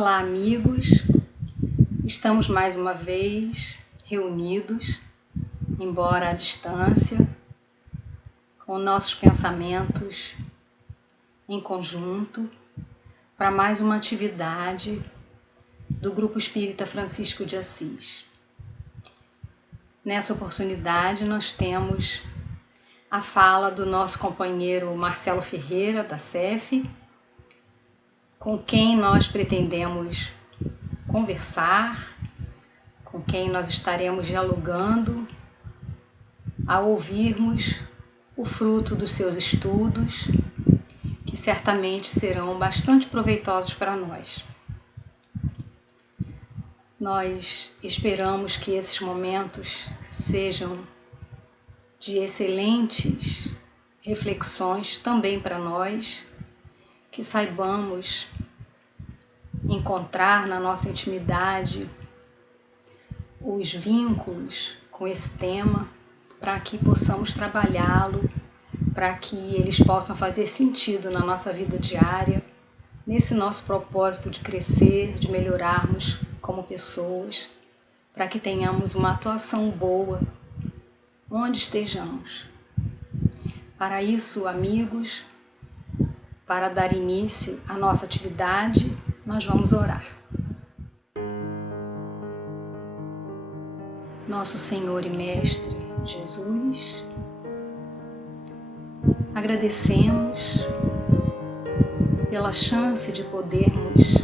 Olá, amigos! Estamos mais uma vez reunidos, embora à distância, com nossos pensamentos em conjunto, para mais uma atividade do Grupo Espírita Francisco de Assis. Nessa oportunidade, nós temos a fala do nosso companheiro Marcelo Ferreira, da CEF, com quem nós pretendemos conversar, com quem nós estaremos dialogando ao ouvirmos o fruto dos seus estudos, que certamente serão bastante proveitosos para nós. Nós esperamos que esses momentos sejam de excelentes reflexões também para nós, que saibamos encontrar na nossa intimidade os vínculos com esse tema, para que possamos trabalhá-lo, para que eles possam fazer sentido na nossa vida diária, nesse nosso propósito de crescer, de melhorarmos como pessoas, para que tenhamos uma atuação boa onde estejamos. Para isso, amigos, para dar início à nossa atividade, nós vamos orar. Nosso Senhor e Mestre Jesus, agradecemos pela chance de podermos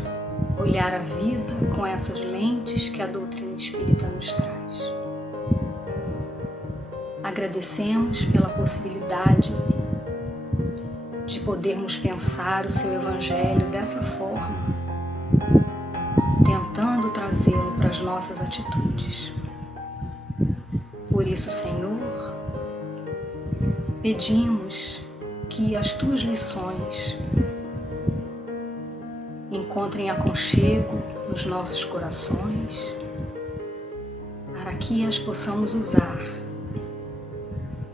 olhar a vida com essas lentes que a doutrina espírita nos traz. Agradecemos pela possibilidade de podermos pensar o seu Evangelho dessa forma, tentando trazê-lo para as nossas atitudes. Por isso, Senhor, pedimos que as tuas lições encontrem aconchego nos nossos corações, para que as possamos usar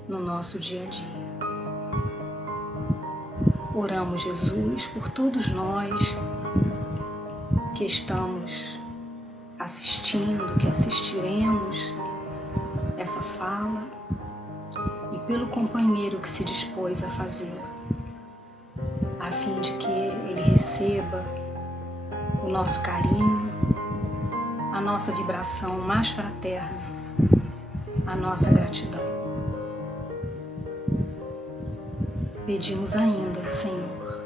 no nosso dia a dia. Oramos, Jesus, por todos nós que estamos assistindo, que assistiremos essa fala, e pelo companheiro que se dispôs a fazê-la, a fim de que ele receba o nosso carinho, a nossa vibração mais fraterna, a nossa gratidão. Pedimos ainda, Senhor,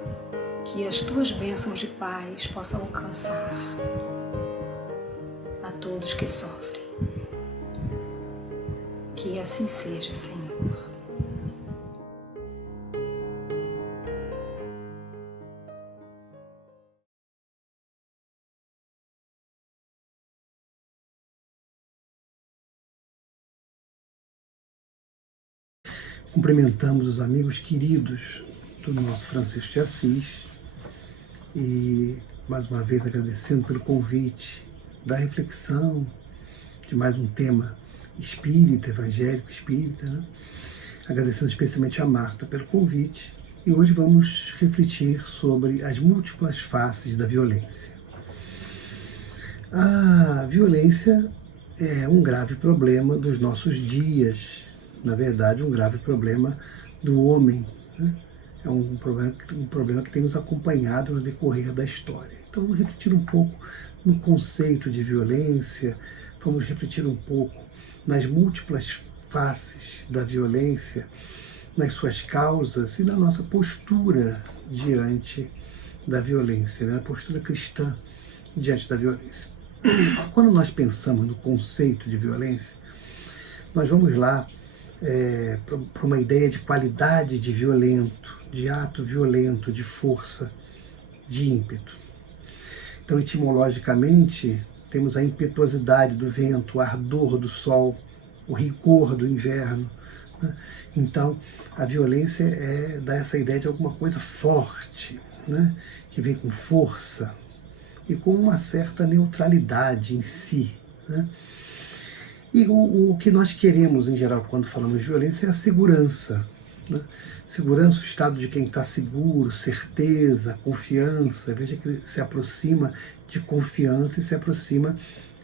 que as tuas bênçãos de paz possam alcançar a todos que sofrem. Que assim seja, Senhor. Cumprimentamos os amigos queridos do nosso Francisco de Assis e, mais uma vez, agradecendo pelo convite da reflexão de mais um tema espírita, evangélico espírita, né? Agradecendo especialmente a Marta pelo convite, e hoje vamos refletir sobre as múltiplas faces da violência. A violência é um grave problema dos nossos dias, na verdade, um grave problema do homem, né? É um problema que tem nos acompanhado no decorrer da história. Então, vamos refletir um pouco no conceito de violência, vamos refletir um pouco nas múltiplas faces da violência, nas suas causas e na nossa postura diante da violência, né? A postura cristã diante da violência. Quando nós pensamos no conceito de violência, nós vamos lá para uma ideia de qualidade de violento, de ato violento, de força, de ímpeto. Então, etimologicamente, temos a impetuosidade do vento, o ardor do sol, o rigor do inverno, né? Então, a violência dá essa ideia de alguma coisa forte, né? Que vem com força e com uma certa neutralidade em si, né? E o que nós queremos, em geral, quando falamos de violência, é a segurança, né? Segurança, o estado de quem está seguro, certeza, confiança. Veja que ele se aproxima de confiança e se aproxima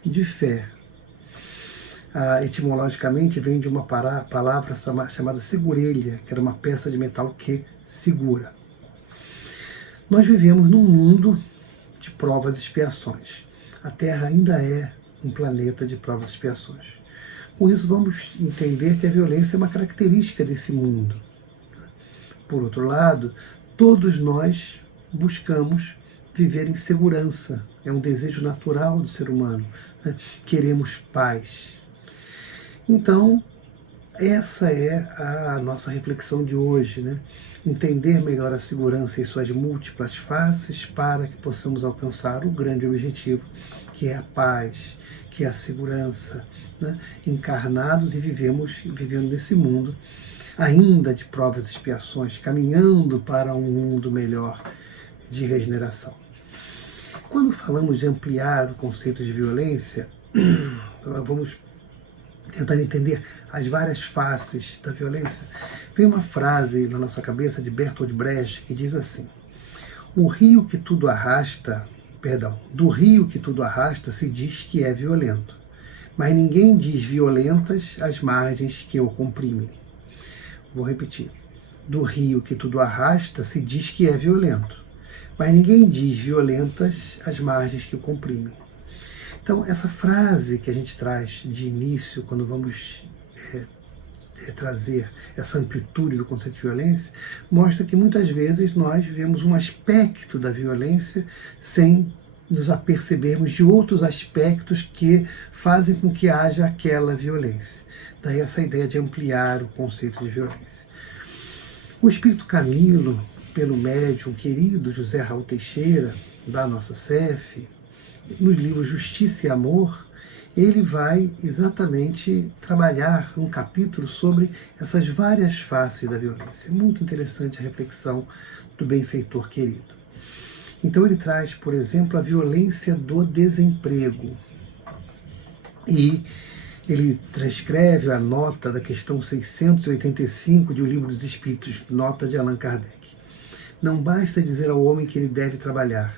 de fé. Etimologicamente vem de uma palavra chamada segurelha, que era uma peça de metal que segura. Nós vivemos num mundo de provas e expiações. A Terra ainda é um planeta de provas e expiações. Com isso, vamos entender que a violência é uma característica desse mundo. Por outro lado, todos nós buscamos viver em segurança. É um desejo natural do ser humano, né? Queremos paz. Então, essa é a nossa reflexão de hoje, né? Entender melhor a segurança em suas múltiplas faces para que possamos alcançar o grande objetivo, que é a paz, que é a segurança, né? Encarnados e vivendo nesse mundo ainda de provas e expiações, caminhando para um mundo melhor de regeneração. Quando falamos de ampliar o conceito de violência, vamos tentar entender as várias faces da violência. Vem uma frase na nossa cabeça de Bertolt Brecht que diz assim: do rio que tudo arrasta se diz que é violento, mas ninguém diz violentas as margens que o comprimem. Vou repetir. Do rio que tudo arrasta se diz que é violento, mas ninguém diz violentas as margens que o comprimem. Então, essa frase que a gente traz de início, quando vamos trazer essa amplitude do conceito de violência, mostra que muitas vezes nós vemos um aspecto da violência sem nos apercebermos de outros aspectos que fazem com que haja aquela violência. Daí essa ideia de ampliar o conceito de violência. O Espírito Camilo, pelo médium querido José Raul Teixeira, da nossa CEF, nos livros Justiça e Amor, ele vai exatamente trabalhar um capítulo sobre essas várias faces da violência. É muito interessante a reflexão do benfeitor querido. Então ele traz, por exemplo, a violência do desemprego. E ele transcreve a nota da questão 685 de O Livro dos Espíritos, nota de Allan Kardec. Não basta dizer ao homem que ele deve trabalhar.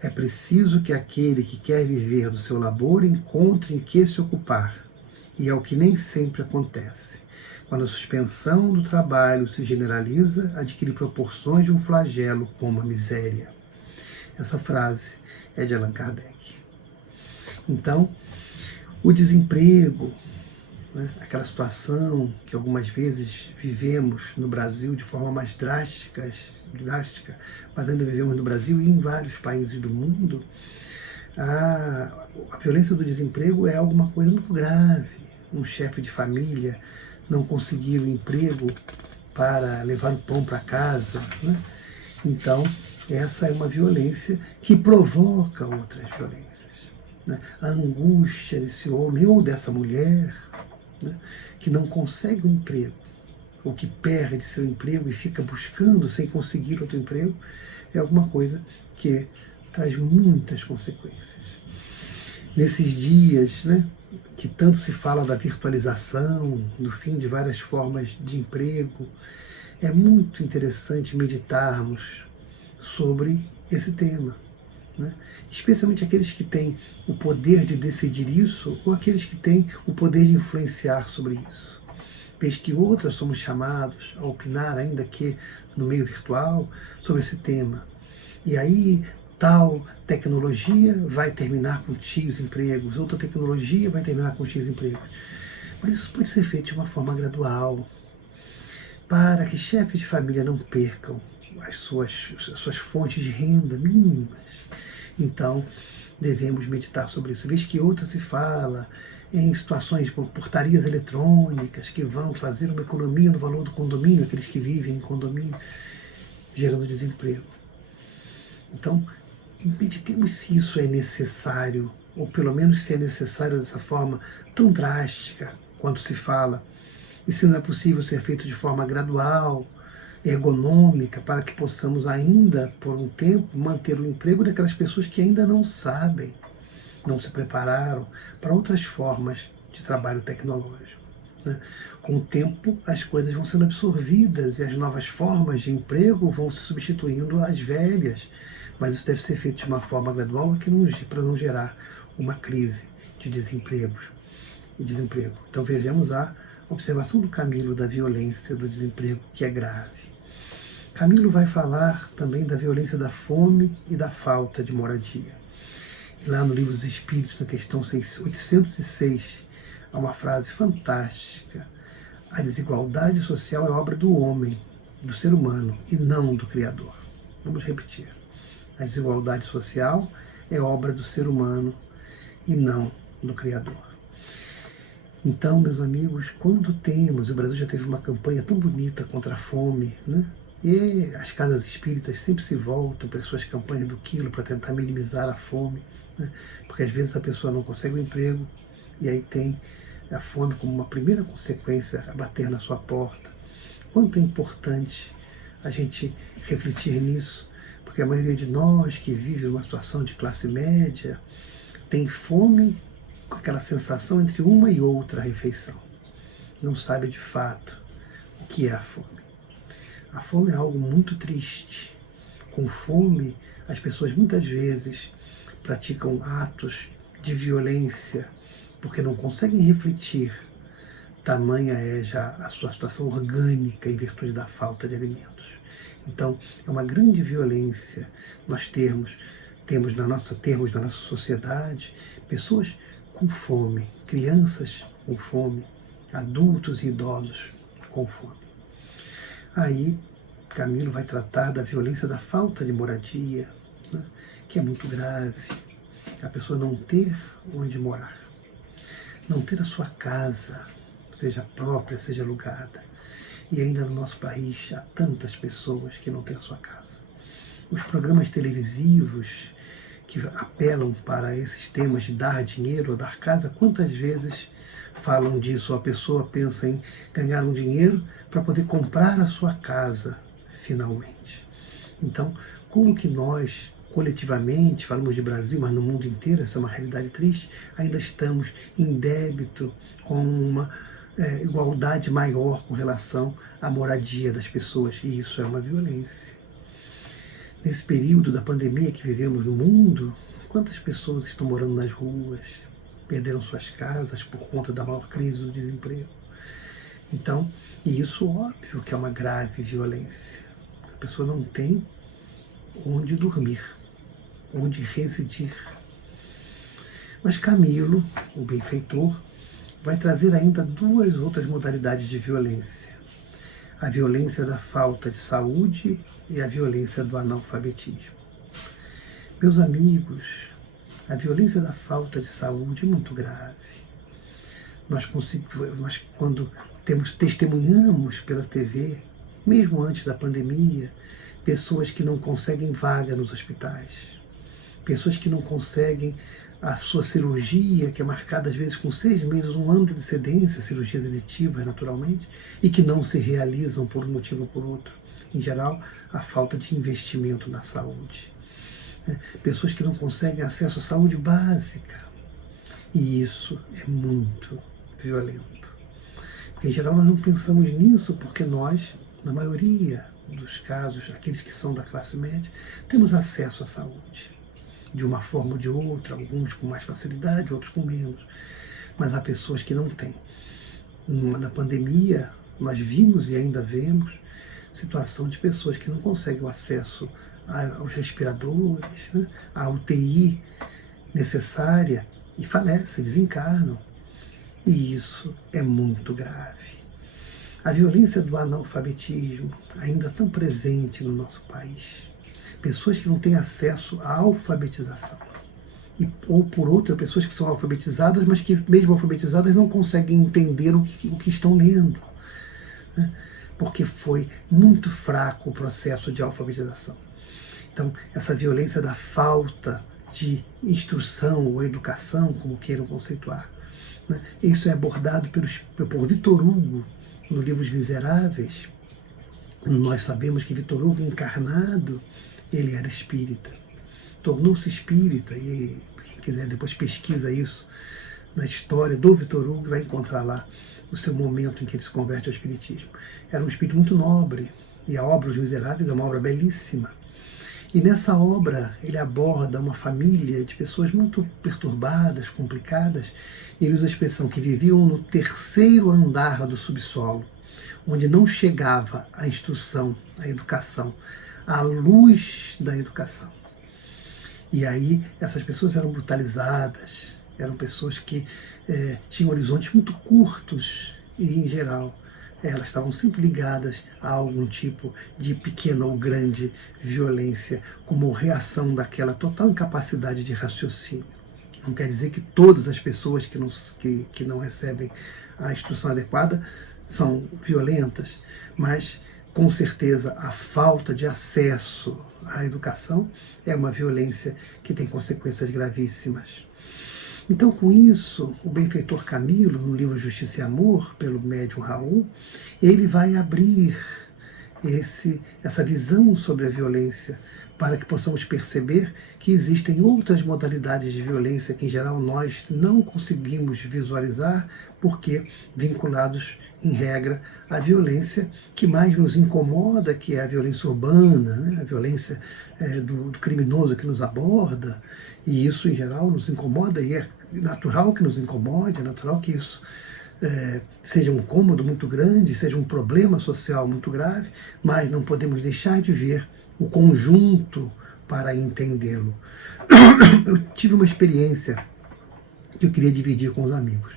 É preciso que aquele que quer viver do seu labor encontre em que se ocupar. E é o que nem sempre acontece. Quando a suspensão do trabalho se generaliza, adquire proporções de um flagelo como a miséria. Essa frase é de Allan Kardec. Então, o desemprego, né, aquela situação que algumas vezes vivemos no Brasil de forma mais drástica, mas ainda vivemos no Brasil e em vários países do mundo, a violência do desemprego é alguma coisa muito grave. Um chefe de família não conseguir um emprego para levar o pão para casa, né? Então, essa é uma violência que provoca outras violências, né? A angústia desse homem ou dessa mulher, né, que não consegue um emprego, ou que perde seu emprego e fica buscando sem conseguir outro emprego, é alguma coisa que traz muitas consequências. Nesses dias, né, que tanto se fala da virtualização, do fim de várias formas de emprego, é muito interessante meditarmos sobre esse tema, né? Especialmente aqueles que têm o poder de decidir isso ou aqueles que têm o poder de influenciar sobre isso. Vez que outras somos chamados a opinar, ainda que no meio virtual, sobre esse tema. E aí, tal tecnologia vai terminar com X empregos, outra tecnologia vai terminar com X empregos. Mas isso pode ser feito de uma forma gradual, para que chefes de família não percam as suas fontes de renda mínimas. Então, devemos meditar sobre isso. Vez que outra se fala em situações de portarias eletrônicas que vão fazer uma economia no valor do condomínio, aqueles que vivem em condomínio, gerando desemprego. Então, meditemos se isso é necessário, ou pelo menos se é necessário dessa forma tão drástica quanto se fala, e se não é possível ser feito de forma gradual, ergonômica, para que possamos ainda, por um tempo, manter o emprego daquelas pessoas que ainda não sabem, não se prepararam para outras formas de trabalho tecnológico. né? Com o tempo, as coisas vão sendo absorvidas e as novas formas de emprego vão se substituindo às velhas, mas isso deve ser feito de uma forma gradual para não gerar uma crise de desemprego. Então vejamos a observação do Camilo da violência do desemprego, que é grave. Camilo vai falar também da violência da fome e da falta de moradia. E lá no Livro dos Espíritos, na questão 806, há uma frase fantástica: a desigualdade social é obra do homem, do ser humano, e não do Criador. Vamos repetir. A desigualdade social é obra do ser humano e não do Criador. Então, meus amigos, quando o Brasil já teve uma campanha tão bonita contra a fome, né? E as casas espíritas sempre se voltam para as suas campanhas do quilo para tentar minimizar a fome, né? Porque às vezes a pessoa não consegue um emprego e aí tem a fome como uma primeira consequência a bater na sua porta. Quanto é importante a gente refletir nisso, porque a maioria de nós que vive uma situação de classe média tem fome com aquela sensação entre uma e outra refeição. Não sabe de fato o que é a fome. A fome é algo muito triste. Com fome, as pessoas muitas vezes praticam atos de violência porque não conseguem refletir. Tamanha é já a sua situação orgânica em virtude da falta de alimentos. Então, é uma grande violência nós termos na nossa sociedade pessoas com fome, crianças com fome, adultos e idosos com fome. Aí, Camilo vai tratar da violência da falta de moradia, né, que é muito grave. A pessoa não ter onde morar, não ter a sua casa, seja própria, seja alugada. E ainda no nosso país há tantas pessoas que não têm a sua casa. Os programas televisivos que apelam para esses temas de dar dinheiro ou dar casa, quantas vezes falam disso? A pessoa pensa em ganhar um dinheiro para poder comprar a sua casa, finalmente. Então, como que nós, coletivamente, falamos de Brasil, mas no mundo inteiro, essa é uma realidade triste, ainda estamos em débito com uma igualdade maior com relação à moradia das pessoas, e isso é uma violência. Nesse período da pandemia que vivemos no mundo, quantas pessoas estão morando nas ruas, perderam suas casas por conta da maior crise do desemprego. Então, e isso óbvio que é uma grave violência. A pessoa não tem onde dormir, onde residir. Mas Camilo, o benfeitor, vai trazer ainda duas outras modalidades de violência. A violência da falta de saúde e a violência do analfabetismo. Meus amigos, a violência da falta de saúde é muito grave. Nós quando testemunhamos pela TV, mesmo antes da pandemia, pessoas que não conseguem vaga nos hospitais, pessoas que não conseguem a sua cirurgia, que é marcada às vezes com 6 meses, 1 ano de antecedência, cirurgias eletivas naturalmente, e que não se realizam por um motivo ou por outro. Em geral, a falta de investimento na saúde. Pessoas que não conseguem acesso à saúde básica. E isso é muito violento. Porque, em geral, nós não pensamos nisso porque nós, na maioria dos casos, aqueles que são da classe média, temos acesso à saúde. De uma forma ou de outra, alguns com mais facilidade, outros com menos. Mas há pessoas que não têm. Na pandemia, nós vimos e ainda vemos situação de pessoas que não conseguem o acesso aos respiradores, né, à UTI necessária e falecem, desencarnam. E isso é muito grave. A violência do analfabetismo, ainda tão presente no nosso país. Pessoas que não têm acesso à alfabetização. Ou por outra, pessoas que são alfabetizadas, mas que mesmo alfabetizadas não conseguem entender o que estão lendo, né? Porque foi muito fraco o processo de alfabetização. Então, essa violência da falta de instrução ou educação, como queiram conceituar, né? Isso é abordado por Victor Hugo no livro Os Miseráveis. Nós sabemos que Victor Hugo, encarnado, ele era espírita. Tornou-se espírita, e quem quiser depois pesquisa isso na história do Victor Hugo, vai encontrar lá o seu momento em que ele se converte ao Espiritismo. Era um espírito muito nobre, e a obra Os Miseráveis é uma obra belíssima. E nessa obra ele aborda uma família de pessoas muito perturbadas, complicadas. Ele usa a expressão que viviam no terceiro andar do subsolo, onde não chegava a instrução, a educação, a luz da educação. E aí essas pessoas eram brutalizadas, eram pessoas que tinham horizontes muito curtos e, em geral, elas estavam sempre ligadas a algum tipo de pequena ou grande violência, como reação daquela total incapacidade de raciocínio. Não quer dizer que todas as pessoas que não recebem a instrução adequada são violentas, mas com certeza a falta de acesso à educação é uma violência que tem consequências gravíssimas. Então, com isso, o benfeitor Camilo, no livro Justiça e Amor, pelo médium Raul, ele vai abrir essa visão sobre a violência, para que possamos perceber que existem outras modalidades de violência que, em geral, nós não conseguimos visualizar, porque vinculados, em regra, à violência que mais nos incomoda, que é a violência urbana, né? A violência do criminoso que nos aborda, e isso, em geral, nos incomoda, e é natural que nos incomode, é natural que isso seja um incômodo muito grande, seja um problema social muito grave, mas não podemos deixar de ver o conjunto para entendê-lo. Eu tive uma experiência que eu queria dividir com os amigos.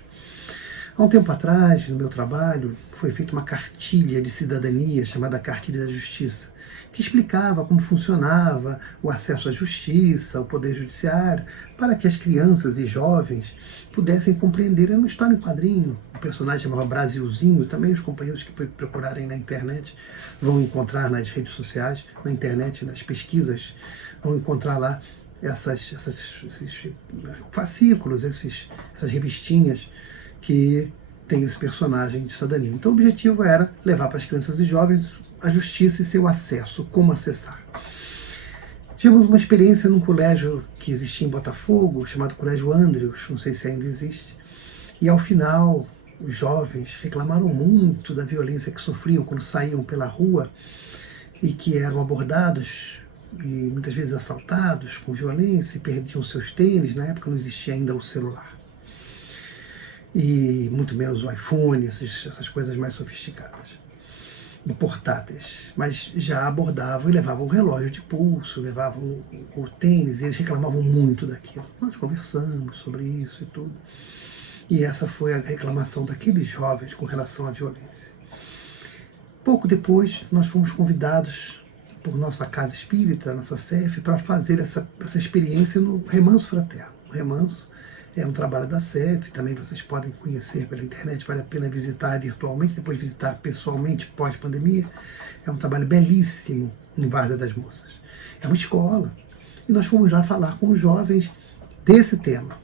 Há um tempo atrás, no meu trabalho, foi feita uma cartilha de cidadania, chamada Cartilha da Justiça, que explicava como funcionava o acesso à justiça, ao poder judiciário, para que as crianças e jovens pudessem compreender. Era uma história em quadrinho, o personagem chamava Brasilzinho, também os companheiros que procurarem na internet vão encontrar nas redes sociais, na internet, nas pesquisas, vão encontrar lá esses fascículos, essas revistinhas que tem esse personagem de cidadania. Então o objetivo era levar para as crianças e jovens a justiça e seu acesso, como acessar. Tivemos uma experiência num colégio que existia em Botafogo, chamado Colégio Andrews, não sei se ainda existe, e ao final os jovens reclamaram muito da violência que sofriam quando saíam pela rua e que eram abordados e muitas vezes assaltados com violência e perdiam seus tênis. Na época não existia ainda o celular, e muito menos o iPhone, essas coisas mais sofisticadas e portáteis, mas já abordavam e levavam o relógio de pulso, levavam o tênis, e eles reclamavam muito daquilo. Nós conversamos sobre isso e tudo, e essa foi a reclamação daqueles jovens com relação à violência. Pouco depois, nós fomos convidados por nossa casa espírita, nossa CEF, para fazer essa experiência no Remanso Fraterno. O Remanso é um trabalho da CEF, também vocês podem conhecer pela internet, vale a pena visitar virtualmente, depois visitar pessoalmente pós-pandemia. É um trabalho belíssimo em Várzea das Moças. É uma escola. E nós fomos lá falar com os jovens desse tema.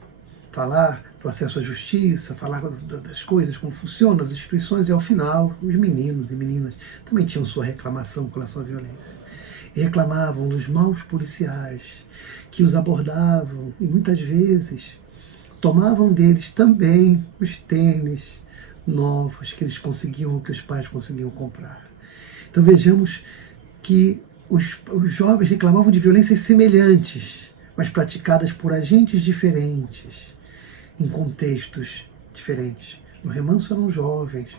Falar do acesso à justiça, falar das coisas, como funcionam as instituições, e ao final os meninos e meninas também tinham sua reclamação com relação à violência. E reclamavam dos maus policiais que os abordavam e muitas vezes tomavam deles também os tênis novos que eles conseguiam, que os pais conseguiam comprar. Então vejamos que os jovens reclamavam de violências semelhantes, mas praticadas por agentes diferentes, em contextos diferentes. No Remanso eram jovens,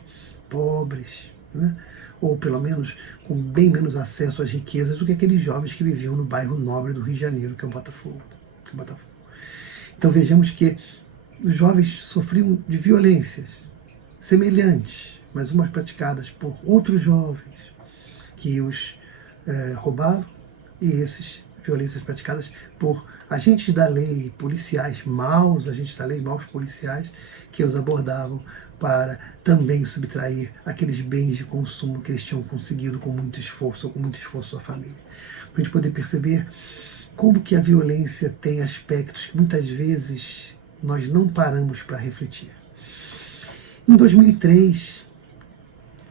pobres, né? Ou pelo menos com bem menos acesso às riquezas do que aqueles jovens que viviam no bairro nobre do Rio de Janeiro, que é o Botafogo. Então vejamos que os jovens sofriam de violências semelhantes, mas umas praticadas por outros jovens que os roubaram, e essas violências praticadas por agentes da lei, policiais, maus agentes da lei, maus policiais, que os abordavam para também subtrair aqueles bens de consumo que eles tinham conseguido com muito esforço, ou com muito esforço à família. Para a gente poder perceber como que a violência tem aspectos que muitas vezes nós não paramos para refletir. Em 2003,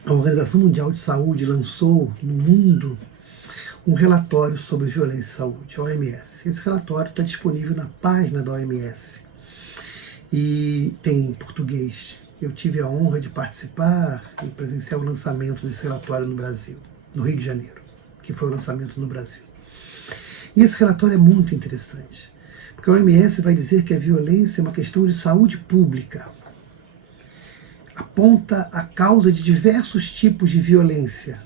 a Organização Mundial de Saúde lançou no mundo um relatório sobre violência e saúde, a OMS. Esse relatório está disponível na página da OMS e tem em português. eu tive a honra de participar e presenciar o lançamento desse relatório no Brasil, no Rio de Janeiro, que foi o lançamento no Brasil. E esse relatório é muito interessante, porque a OMS vai dizer que a violência é uma questão de saúde pública. Aponta a causa de diversos tipos de violência,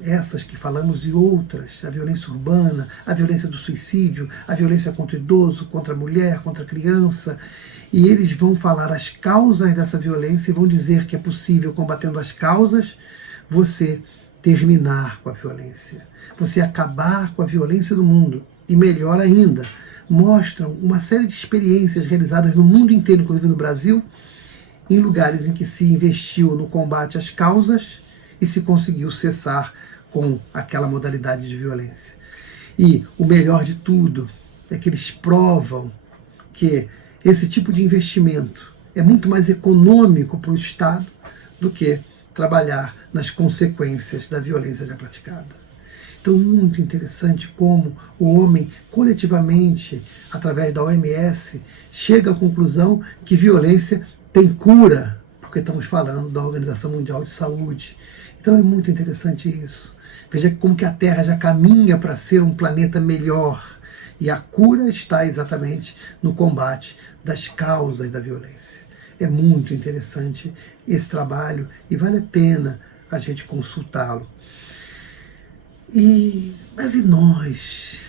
essas que falamos e outras, a violência urbana, a violência do suicídio, a violência contra o idoso, contra a mulher, contra a criança, e eles vão falar as causas dessa violência e vão dizer que é possível, combatendo as causas, você terminar com a violência, você acabar com a violência do mundo. E melhor ainda, mostram uma série de experiências realizadas no mundo inteiro, inclusive no Brasil, em lugares em que se investiu no combate às causas e se conseguiu cessar com aquela modalidade de violência. E o melhor de tudo é que eles provam que esse tipo de investimento é muito mais econômico para o Estado do que trabalhar nas consequências da violência já praticada. Então, muito interessante como o homem, coletivamente, através da OMS, chega à conclusão que violência tem cura, porque estamos falando da Organização Mundial de Saúde. Então é muito interessante isso. Veja como que a Terra já caminha para ser um planeta melhor. E a cura está exatamente no combate das causas da violência. É muito interessante esse trabalho e vale a pena a gente consultá-lo. Mas e nós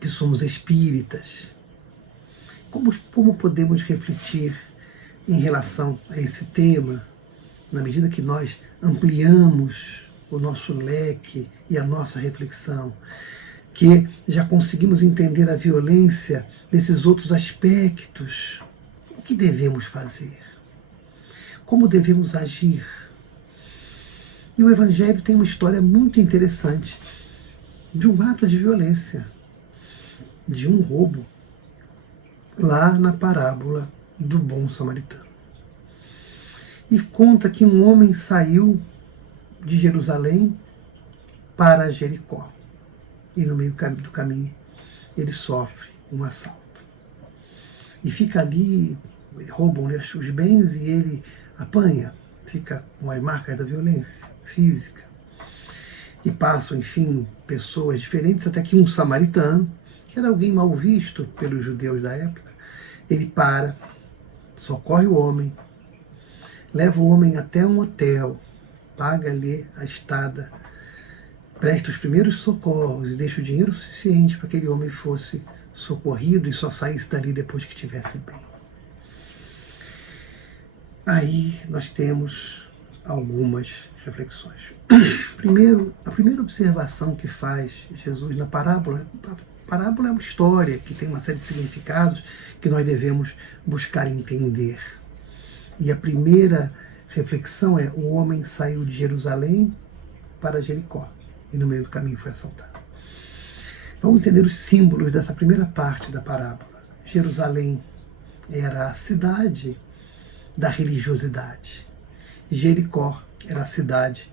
que somos espíritas, como podemos refletir em relação a esse tema, na medida que nós ampliamos o nosso leque e a nossa reflexão, que já conseguimos entender a violência nesses outros aspectos? O que devemos fazer? Como devemos agir? E o Evangelho tem uma história muito interessante de um ato de violência, de um roubo, lá na parábola do bom samaritano. E conta que um homem saiu de Jerusalém para Jericó. E no meio do caminho ele sofre um assalto. E fica ali, roubam-lhe os bens e ele apanha, fica com as marcas da violência física. E passam, enfim, pessoas diferentes, até que um samaritano, que era alguém mal visto pelos judeus da época, ele para, socorre o homem, leva o homem até um hotel, paga-lhe a estada, presta os primeiros socorros e deixa o dinheiro suficiente para que aquele homem fosse socorrido e só saísse dali depois que estivesse bem. Aí nós temos algumas reflexões. Primeiro, a primeira observação que faz Jesus na parábola, a parábola é uma história que tem uma série de significados que nós devemos buscar entender. E a primeira reflexão é: o homem saiu de Jerusalém para Jericó e no meio do caminho foi assaltado. Vamos entender os símbolos dessa primeira parte da parábola. Jerusalém era a cidade da religiosidade. Jericó era a cidade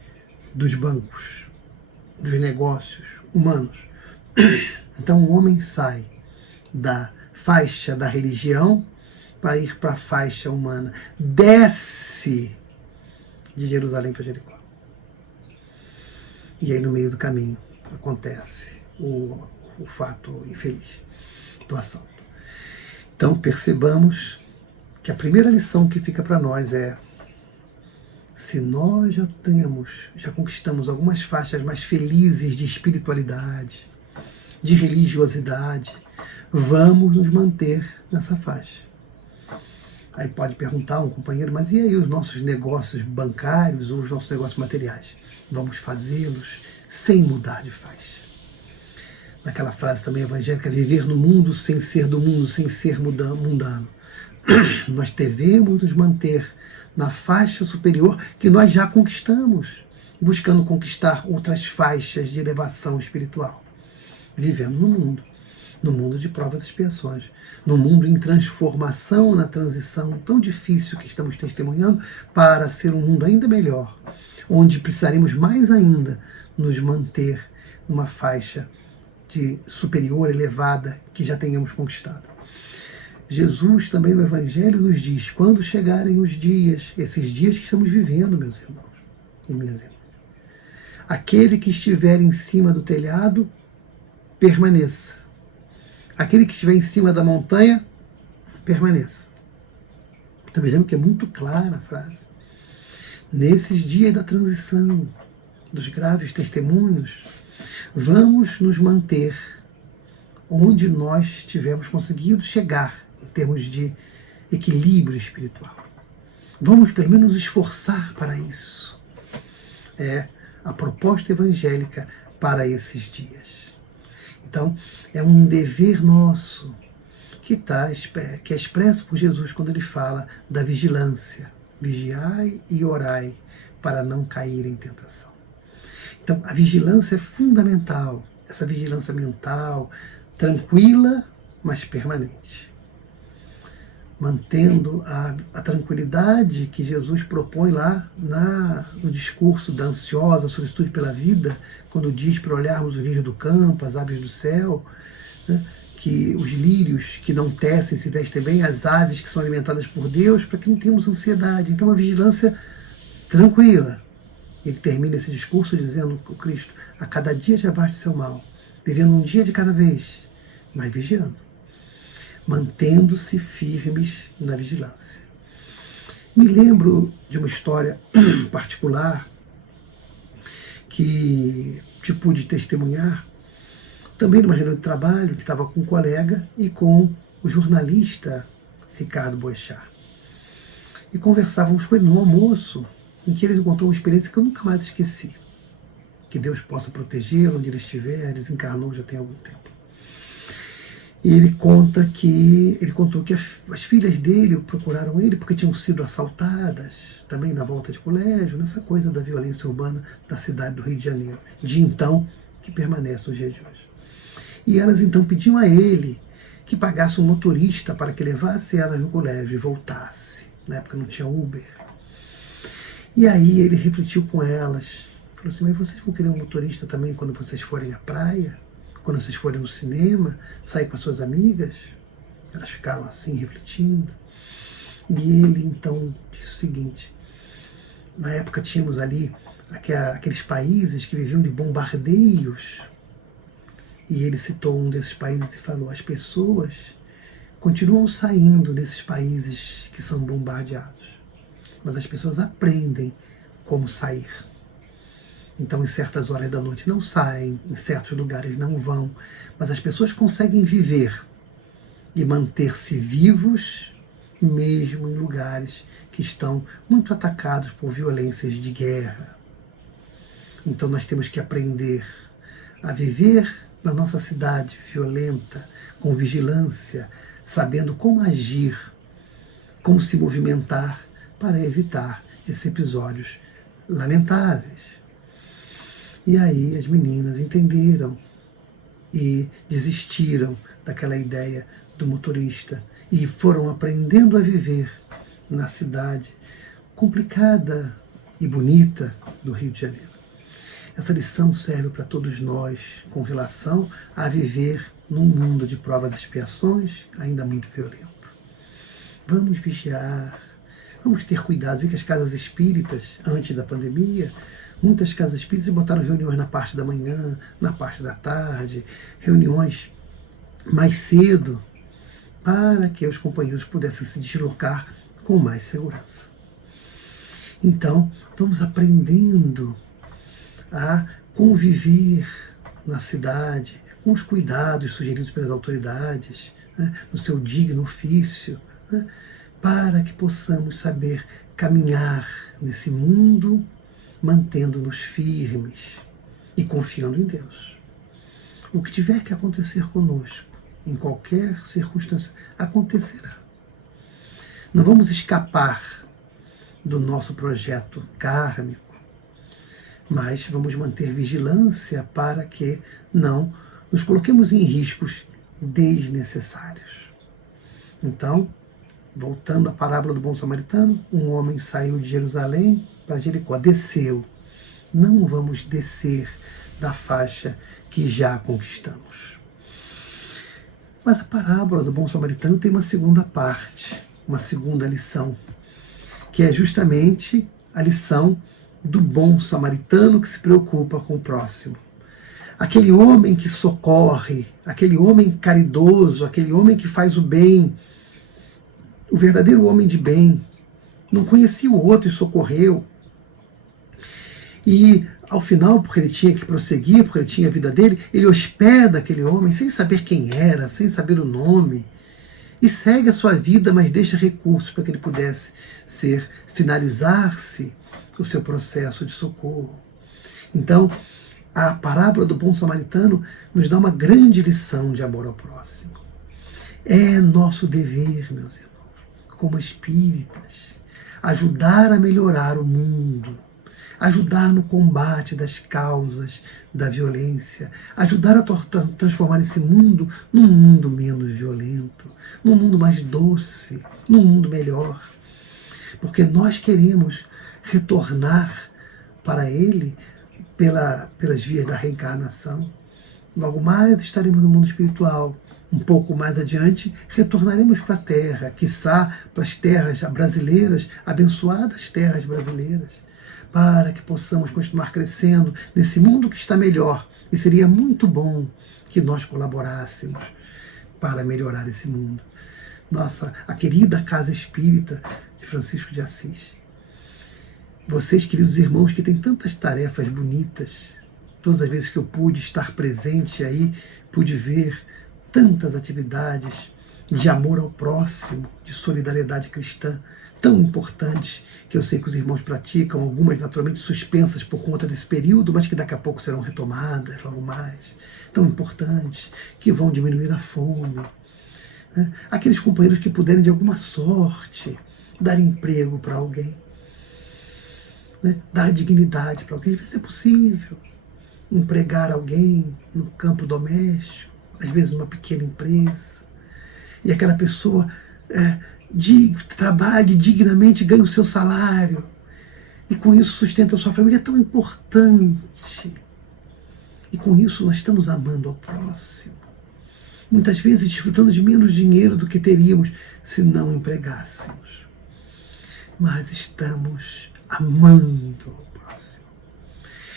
dos bancos, dos negócios humanos. Então o homem sai da faixa da religião para ir para a faixa humana. Desce de Jerusalém para Jericó. E aí no meio do caminho acontece o fato infeliz do assalto. Então percebamos que a primeira lição que fica para nós é: se nós já conquistamos algumas faixas mais felizes de espiritualidade, de religiosidade, vamos nos manter nessa faixa. Aí pode perguntar um companheiro: mas e aí os nossos negócios bancários ou os nossos negócios materiais? Vamos fazê-los sem mudar de faixa. Naquela frase também evangélica, viver no mundo sem ser do mundo, sem ser mundano. Nós devemos nos manter na faixa superior que nós já conquistamos, buscando conquistar outras faixas de elevação espiritual. Vivendo no mundo de provas e expiações, no mundo em transformação, na transição tão difícil que estamos testemunhando, para ser um mundo ainda melhor, onde precisaremos mais ainda nos manter numa faixa de superior, elevada, que já tenhamos conquistado. Jesus também no Evangelho nos diz, quando chegarem os dias, esses dias que estamos vivendo, meus irmãos e minhas irmãs, aquele que estiver em cima do telhado, permaneça. Aquele que estiver em cima da montanha, permaneça. Então vejamos que é muito clara a frase. Nesses dias da transição, dos graves testemunhos, vamos nos manter onde nós tivermos conseguido chegar em termos de equilíbrio espiritual. Vamos pelo menos nos esforçar para isso. É a proposta evangélica para esses dias. Então, é um dever nosso que é expresso por Jesus quando ele fala da vigilância. Vigiai e orai para não cair em tentação. Então, a vigilância é fundamental. Essa vigilância mental, tranquila, mas permanente. Mantendo a tranquilidade que Jesus propõe lá no discurso da ansiosa solicitude pela vida, quando diz para olharmos os lírios do campo, as aves do céu, né, que os lírios que não tecem se vestem bem, as aves que são alimentadas por Deus, para que não tenhamos ansiedade. Então, uma vigilância tranquila. Ele termina esse discurso dizendo que o Cristo, a cada dia já basta seu mal, vivendo um dia de cada vez, mas vigiando, mantendo-se firmes na vigilância. Me lembro de uma história particular que te pude testemunhar, também numa reunião de trabalho, que estava com um colega e com o jornalista Ricardo Boechat. E conversávamos com ele no almoço, em que ele contou uma experiência que eu nunca mais esqueci. Que Deus possa protegê-lo onde ele estiver, desencarnou já tem algum tempo. E ele contou que as filhas dele procuraram ele porque tinham sido assaltadas, também na volta de colégio, nessa coisa da violência urbana da cidade do Rio de Janeiro, de então que permanece nos dias de hoje. E elas então pediam a ele que pagasse um motorista para que levasse elas no colégio e voltasse. Na época não tinha Uber. E aí ele refletiu com elas, falou assim, mas vocês vão querer um motorista também quando vocês forem à praia? Quando vocês forem no cinema? Sair com as suas amigas? Elas ficaram assim, refletindo. E ele então disse o seguinte, na época tínhamos ali aqueles países que viviam de bombardeios, e ele citou um desses países e falou, as pessoas continuam saindo desses países que são bombardeados, mas as pessoas aprendem como sair. Então, em certas horas da noite não saem, em certos lugares não vão, mas as pessoas conseguem viver e manter-se vivos, mesmo em lugares que estão muito atacados por violências de guerra. Então, nós temos que aprender a viver na nossa cidade violenta, com vigilância, sabendo como agir, como se movimentar para evitar esses episódios lamentáveis. E aí as meninas entenderam e desistiram daquela ideia do motorista e foram aprendendo a viver na cidade complicada e bonita do Rio de Janeiro. Essa lição serve para todos nós com relação a viver num mundo de provas e expiações ainda muito violento. Vamos vigiar, vamos ter cuidado. Vi que as casas espíritas, antes da pandemia, muitas casas espíritas botaram reuniões na parte da manhã, na parte da tarde, reuniões mais cedo, para que os companheiros pudessem se deslocar com mais segurança. Então, vamos aprendendo a conviver na cidade, com os cuidados sugeridos pelas autoridades, né, no seu digno ofício, né, para que possamos saber caminhar nesse mundo, mantendo-nos firmes e confiando em Deus. O que tiver que acontecer conosco, em qualquer circunstância, acontecerá. Não vamos escapar do nosso projeto kármico, mas vamos manter vigilância para que não nos coloquemos em riscos desnecessários. Então, voltando à parábola do bom samaritano, um homem saiu de Jerusalém para Jericó, desceu. Não vamos descer da faixa que já conquistamos. Mas a parábola do bom samaritano tem uma segunda parte, uma segunda lição, que é justamente a lição do bom samaritano que se preocupa com o próximo. Aquele homem que socorre, aquele homem caridoso, aquele homem que faz o bem, o verdadeiro homem de bem, não conhecia o outro e socorreu. E ao final, porque ele tinha que prosseguir, porque ele tinha a vida dele, ele hospeda aquele homem sem saber quem era, sem saber o nome, e segue a sua vida, mas deixa recursos para que ele pudesse finalizar-se o seu processo de socorro. Então, a parábola do bom samaritano nos dá uma grande lição de amor ao próximo. É nosso dever, meus irmãos, como espíritas, ajudar a melhorar o mundo, ajudar no combate das causas da violência, ajudar a transformar esse mundo num mundo menos violento, num mundo mais doce, num mundo melhor. Porque nós queremos retornar para ele pelas vias da reencarnação. Logo mais estaremos no mundo espiritual. Um pouco mais adiante, retornaremos para a Terra, quiçá para as terras brasileiras, abençoadas terras brasileiras, para que possamos continuar crescendo nesse mundo que está melhor. E seria muito bom que nós colaborássemos para melhorar esse mundo. A querida Casa Espírita de Francisco de Assis. Vocês, queridos irmãos, que têm tantas tarefas bonitas, todas as vezes que eu pude estar presente aí, pude ver tantas atividades de amor ao próximo, de solidariedade cristã, tão importantes, que eu sei que os irmãos praticam, algumas naturalmente suspensas por conta desse período, mas que daqui a pouco serão retomadas logo mais, tão importantes, que vão diminuir a fome. Aqueles companheiros que puderem de alguma sorte dar emprego para alguém, dar dignidade para alguém, às vezes é possível empregar alguém no campo doméstico, às vezes uma pequena empresa, e aquela pessoa trabalhe dignamente, ganha o seu salário, e com isso sustenta a sua família. É tão importante. E com isso nós estamos amando ao próximo. Muitas vezes desfrutando de menos dinheiro do que teríamos se não empregássemos. Mas estamos amando ao próximo.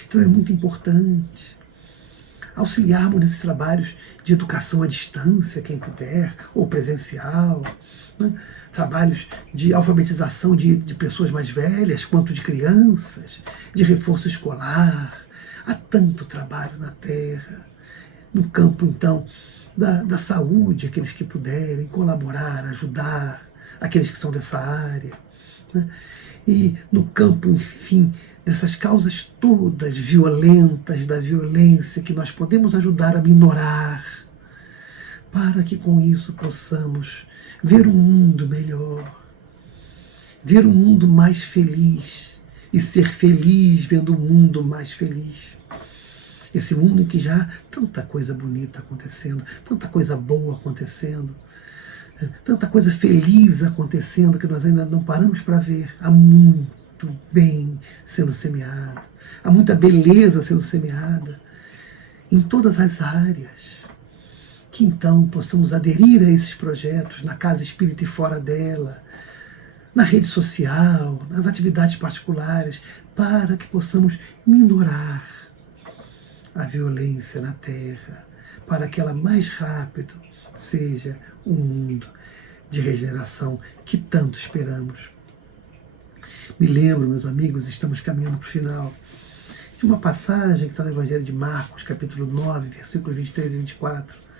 Então é muito importante auxiliarmos nesses trabalhos de educação à distância, quem puder, ou presencial, trabalhos de alfabetização de pessoas mais velhas, quanto de crianças, de reforço escolar. Há tanto trabalho na Terra. No campo, então, da saúde, aqueles que puderem colaborar, ajudar, aqueles que são dessa área. E no campo, enfim, dessas causas todas violentas, da violência, que nós podemos ajudar a minorar, para que com isso possamos ver um mundo melhor, ver um mundo mais feliz e ser feliz vendo o mundo mais feliz. Esse mundo em que já há tanta coisa bonita acontecendo, tanta coisa boa acontecendo, tanta coisa feliz acontecendo que nós ainda não paramos para ver. Há muito bem sendo semeado, há muita beleza sendo semeada em todas as áreas. Que então possamos aderir a esses projetos na casa espírita e fora dela, na rede social, nas atividades particulares, para que possamos minorar a violência na Terra, para que ela mais rápido seja um mundo de regeneração que tanto esperamos. Me lembro, meus amigos, estamos caminhando para o final, de uma passagem que está no Evangelho de Marcos, capítulo 9, versículos 23 e 24,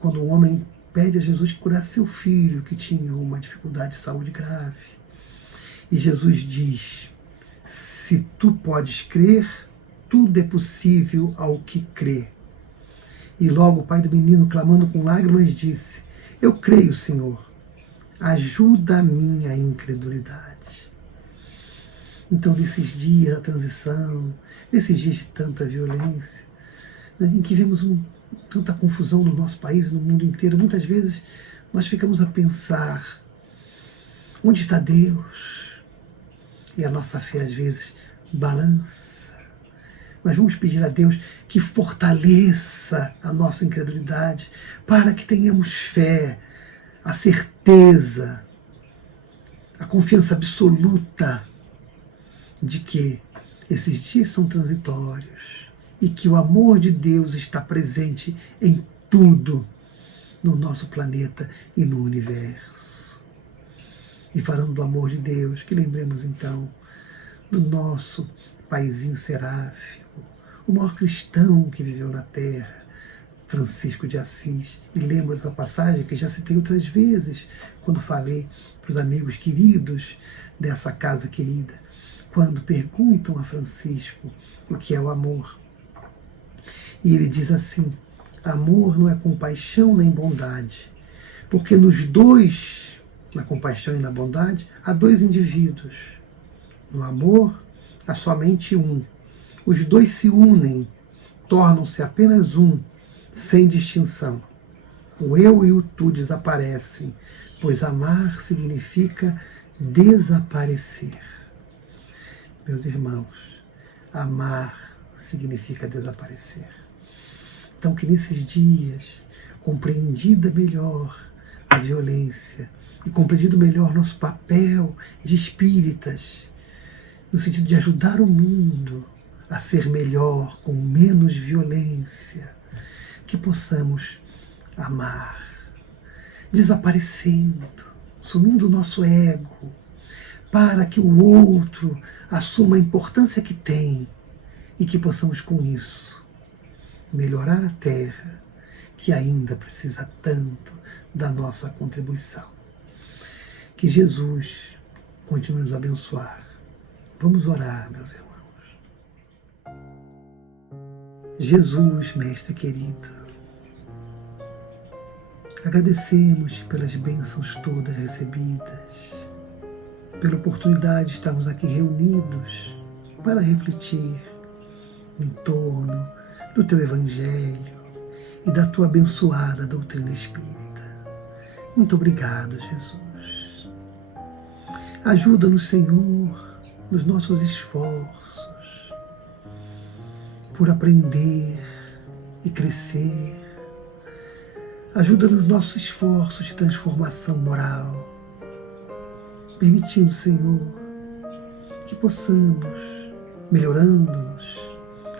quando um homem pede a Jesus que curasse seu filho, que tinha uma dificuldade de saúde grave. E Jesus diz: se tu podes crer, tudo é possível ao que crê. E logo o pai do menino, clamando com lágrimas, disse: eu creio, Senhor, ajuda a minha incredulidade. Então, nesses dias da transição, nesses dias de tanta violência, em que vemos tanta confusão no nosso país e no mundo inteiro, muitas vezes nós ficamos a pensar: onde está Deus? E a nossa fé às vezes balança, Mas vamos pedir a Deus que fortaleça a nossa incredulidade, para que tenhamos fé, a certeza, a confiança absoluta de que esses dias são transitórios e que o amor de Deus está presente em tudo no nosso planeta e no universo. E falando do amor de Deus, que lembremos então do nosso paizinho seráfico, o maior cristão que viveu na Terra, Francisco de Assis. E lembro dessa passagem que já citei outras vezes, quando falei para os amigos queridos dessa casa querida, quando perguntam a Francisco o que é o amor. E ele diz assim: amor não é compaixão nem bondade, porque nos dois, na compaixão e na bondade, há dois indivíduos. No amor, há somente um. Os dois se unem, tornam-se apenas um, sem distinção. O eu e o tu desaparecem, pois amar significa desaparecer. Meus irmãos, amar significa desaparecer. Então, que nesses dias, compreendida melhor a violência e compreendido melhor nosso papel de espíritas, no sentido de ajudar o mundo a ser melhor, com menos violência, que possamos amar, desaparecendo, sumindo o nosso ego, para que o outro assuma a importância que tem e que possamos, com isso, melhorar a Terra, que ainda precisa tanto da nossa contribuição. Que Jesus continue nos abençoar. Vamos orar, meus irmãos. Jesus, Mestre querido, agradecemos pelas bênçãos todas recebidas, pela oportunidade de estarmos aqui reunidos para refletir em torno do Teu Evangelho e da Tua abençoada doutrina espírita. Muito obrigado, Jesus. Ajuda-nos, Senhor, nos nossos esforços por aprender e crescer. Ajuda nos nossos esforços de transformação moral, permitindo, Senhor, que possamos, melhorando-nos,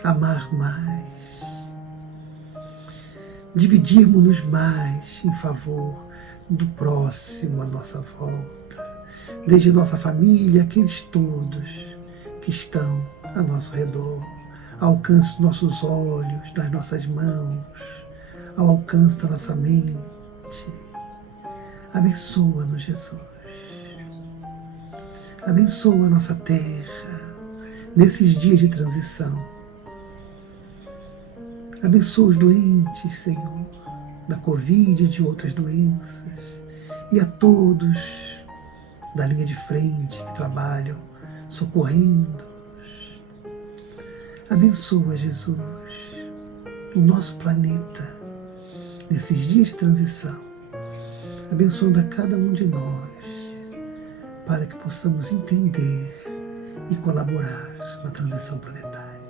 amar mais, dividirmos-nos mais em favor do próximo à nossa volta, desde nossa família, aqueles todos que estão a nosso redor, ao alcance dos nossos olhos, das nossas mãos, ao alcance da nossa mente. Abençoa-nos, Jesus. Abençoa a nossa terra nesses dias de transição. Abençoa os doentes, Senhor, da Covid e de outras doenças, e a todos da linha de frente que trabalham socorrendo. Abençoa, Jesus, o nosso planeta nesses dias de transição, abençoando a cada um de nós, para que possamos entender e colaborar na transição planetária.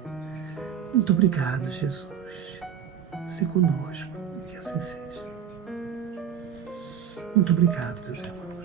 Muito obrigado, Jesus. Se conosco, e que assim seja. Muito obrigado, meus irmãos.